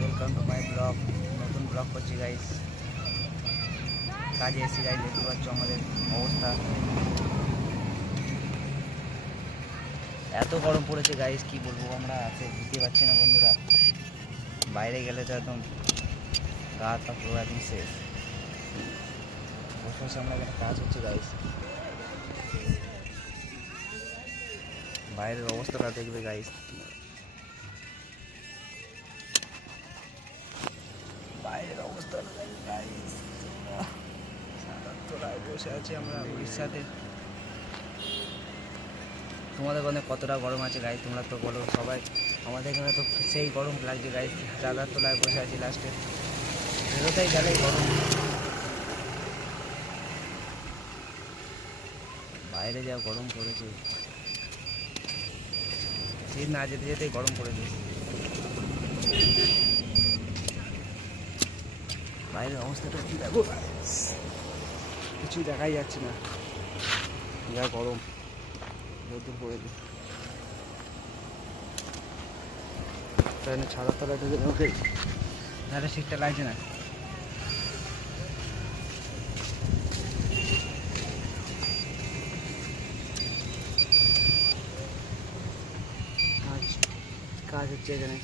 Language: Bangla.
Welcome to my blog. নতুন ব্লগ করছি গাইস। কাজে এসে গাইস, দেখতে পাচ্ছ আমাদের অবস্থা। এত গরম পড়েছে গাইস, কি বলবো, আমরা আছে বুঝতে পারছি না বন্ধুরা। বাইরে গেলে তো একদম গা হাত পুরো একদম শেষ। বসে বসে আমরা এখানে কাজ হচ্ছে গাইস। বাইরের অবস্থাটা দেখবে গাইস। বাইরের অবস্থাটা দেখবে গাইস। তোলায় বসে আছি আমরা উড়িষ্যাতে। তোমাদের ওখানে কতটা গরম আছে গাইস, তোমরা তো বলো সবাই। আমাদের এখানে তো সেই গরম লাগছে গাইস। চাঁদার তোলায় বসে আছি, লাস্টে বেরোতেই গেলেই গরম। বাইরে যা গরম পড়েছে, শীত না যেতে যেতেই গরম পড়েছে। বাইরের অবস্থাটা কি দেখো, কিছুই দেখাই যাচ্ছে না, যা গরম রোদ্দুর পড়েছে। ছাড়ার তলায় ঢুকে ওকে ধারে শীতটা লাগছে না। কাজ হচ্ছে এখানে।